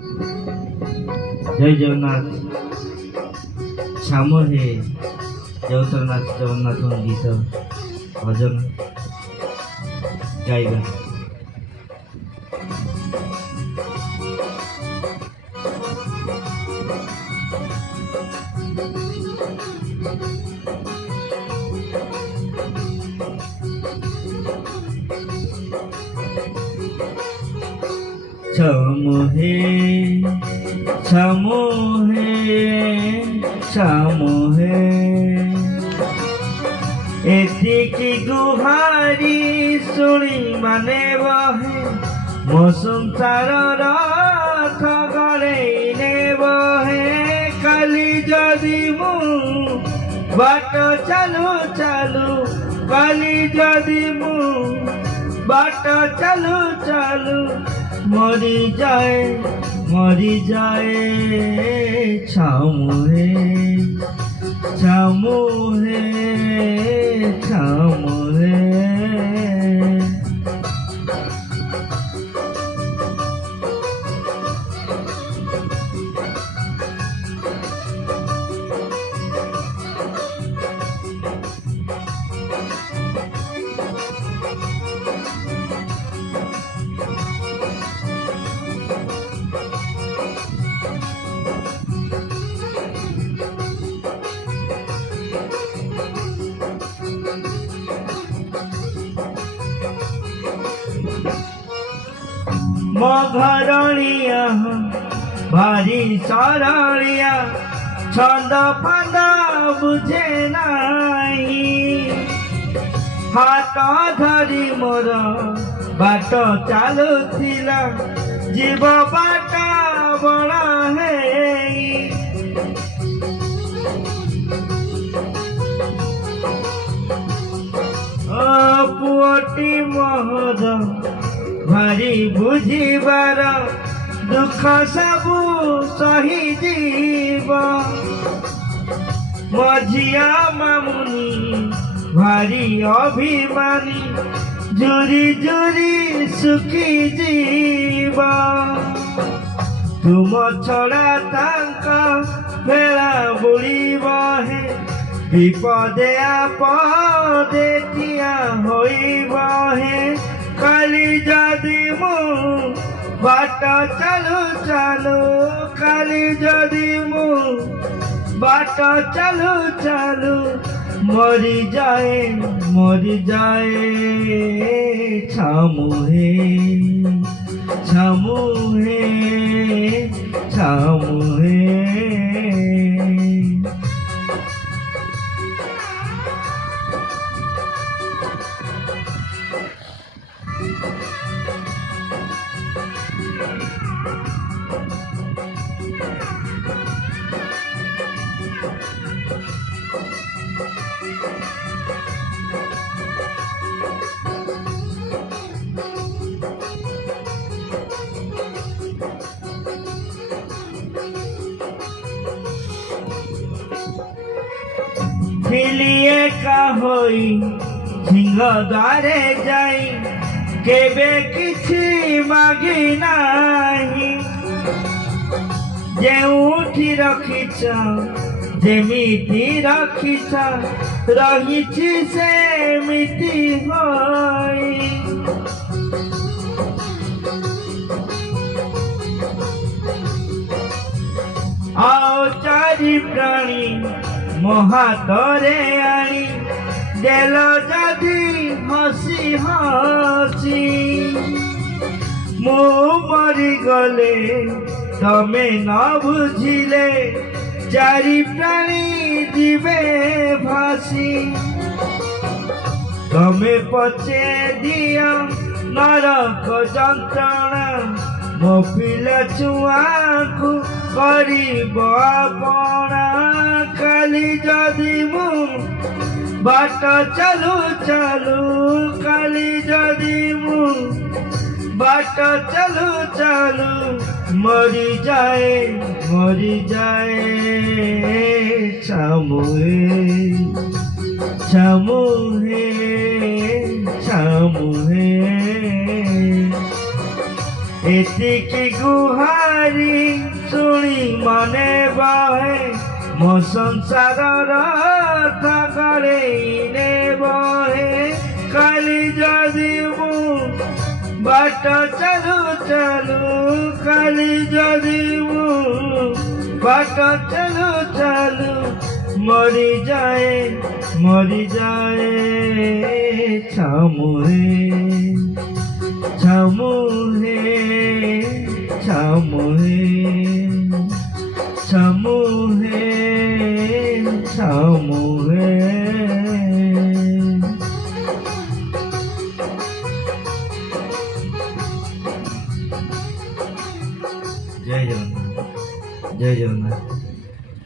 जय जगन्नाथ श्याम हे जगतरनाथ जगन्नाथ गीत भजन गाइबा। छमुहे छमुहे छमुहे एतिकी गुहारी शुणी माने बहे मो संसार रथ गड़े ने बहे काली जदि मु बाट चालू चालू काली जदि मु बाट चालू चालू मरी जाए छमुहे छमुहे छमुहे। मघरणिया भारी सरलिया छंद फंद बुझे नहीं हाथ धरी मोर बाट चालुथिला जीव बाट बड़ा है पुअटी महर भारी बुझीबार दुख सबू सही जीव मझिया मामुनी भारी अभिमानी जुरी जुरी सुखी जीव तुम छड़ा तांका भेला बुड़ीब है विपदे आपदे ठिया होइब है काली जदि मु बाट चालू चालू काली जदि मु बाट चालू चालू मरी जाए छमुहे छमुहे छमुहे। फिलिए का होई सिंह द्वारे जाई केबे किछि मागी नाही जेउठी रखिछ जेमिति रखिछ रहिछि सेमिति होई आओ चारि प्राणी मोहातरे आनी देल जदि हसी हसी मु मरी गले तमे न बुझिले चारि प्राणी जीवे भासी तमे पचे दिया नरक जंत्रणा मो पिला छुआ को करिब अपना काली जदि मु बाट चालू चालू काली जदि मु बाट चालू चालू मरी जाए छमुहे छमुहे छमुहे एतिकी गुहारी ମୋ ସଂସାରର ଥକରେ ବହେ କାଲି ଯଦି ମୁଁ बाट ଚାଲୁ ଚାଲୁ କାଲି ଯଦି ମୁଁ बाट ଚାଲୁ ଚାଲୁ ମରିଯାଏ ଛାମୁହେ ଛାମୁହେ ଛାମୁହେ ଛାମୁହେ ଛାମୁହେ। जय जगन्नाथ जय जगन्नाथ।